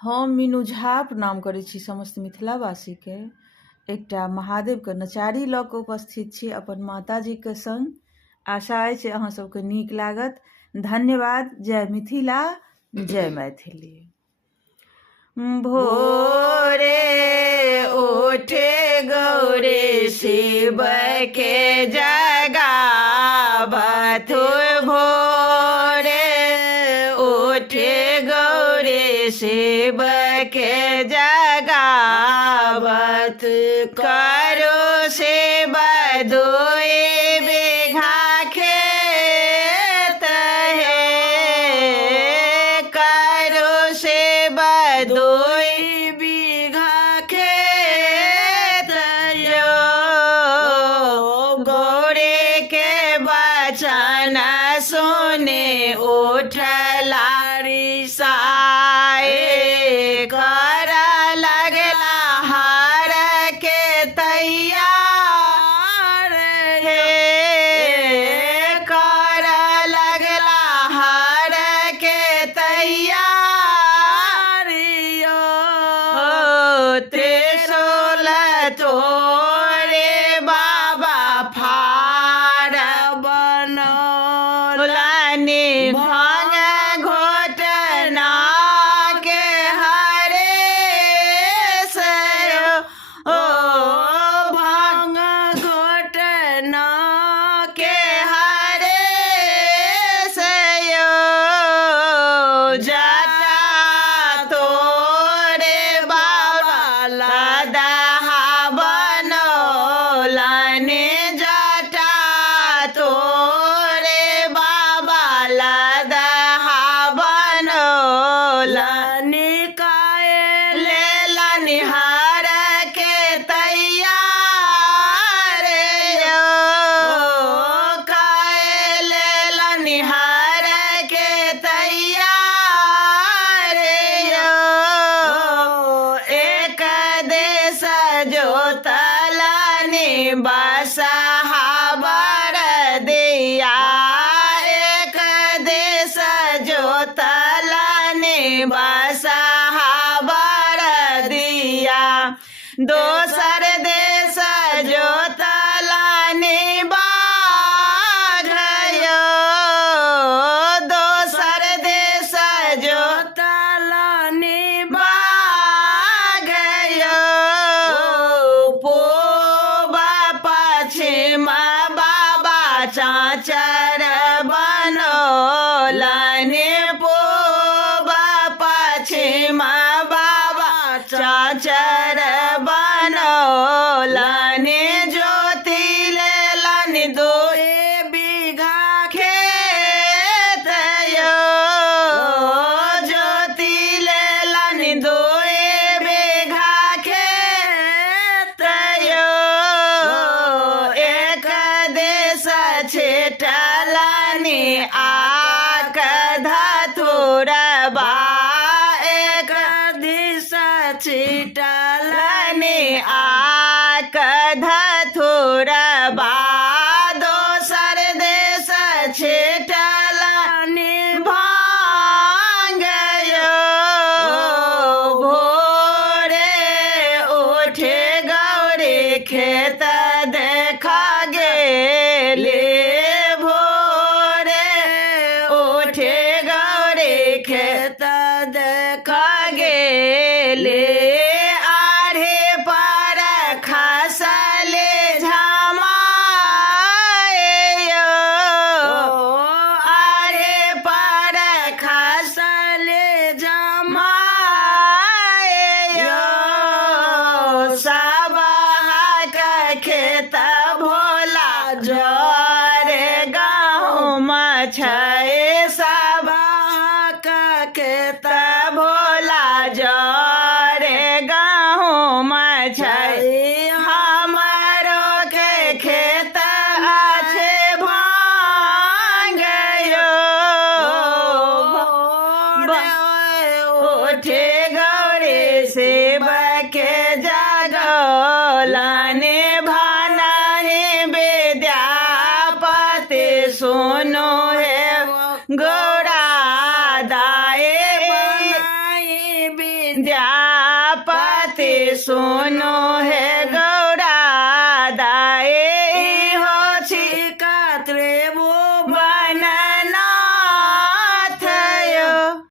हम मीनू झा प्रणाम करै छी समस्त मिथिलावासीके। एकटा महादेवके नचारी लऽ कऽ उपस्थित छी अपन माताजीके संग। आशा अछि अहाँ सबके नीक लागत। धन्यवाद। जय मिथिला, जय मैथिली। भोरे उठे गौरे शिव के जगावत, भोरे उठे गौरे शिव के जगावत, करो शिव दुई बीघा खेत है, करो शिव दुई बीघा खेत यो, गौरे के बचन सुने उठला रिसाए, कर लगला हार के तैयार हे, कर लगला हार के तैयार यो, त्रिशूल तोरे बाबा फार बनौलनि, भांग घोटना के हरे सरो, ओ भांग घोटना के हरे सयो, जटा तोरे बाबा लदहा बनौलनि, जटा तोरे बाबा लदहा बनौलनि, काए लेलनि हार के तैयार यो, काए लेलनि हार के तैयार यो, एक देश जोतलनि बसहा बरदिया, एक देश जोतलनि बसहा बरदिया, दोसर देश जोतलनि बाघ यो, दोसर देश जोतलनि बाघ यो, पूब पश्चिम बाबा चाचर बनौलनि, पूब पश्चिम बाबा चाचर बनौलनि, ज्योति लेलनि दुई बीघा खेत यो, ज्योति लेलनि दुई बीघा खेत यो, एक देश छिटलनि आक धतुरबा, एक दिस छिटलनि आक धतुरबा, दोसर देश छिटलनि भांग यो, भोरे उठे गौरी खेत देखा गेले, भोरे उठे गौरी खेत देखा गेले, आढ़े पर खसले झमाए यो, आढ़े पर खसले झमाए यो, सबहक खेत भोला जरे गहुम छै, सबहक खेत भोला जरे गहुम छै, हमरो के खेत আছে भांग यो, उठे गौरी शिव के जगौलनि, भानहि विद्यापति सुनो है गौड़ा दाए विद्यापति सुनो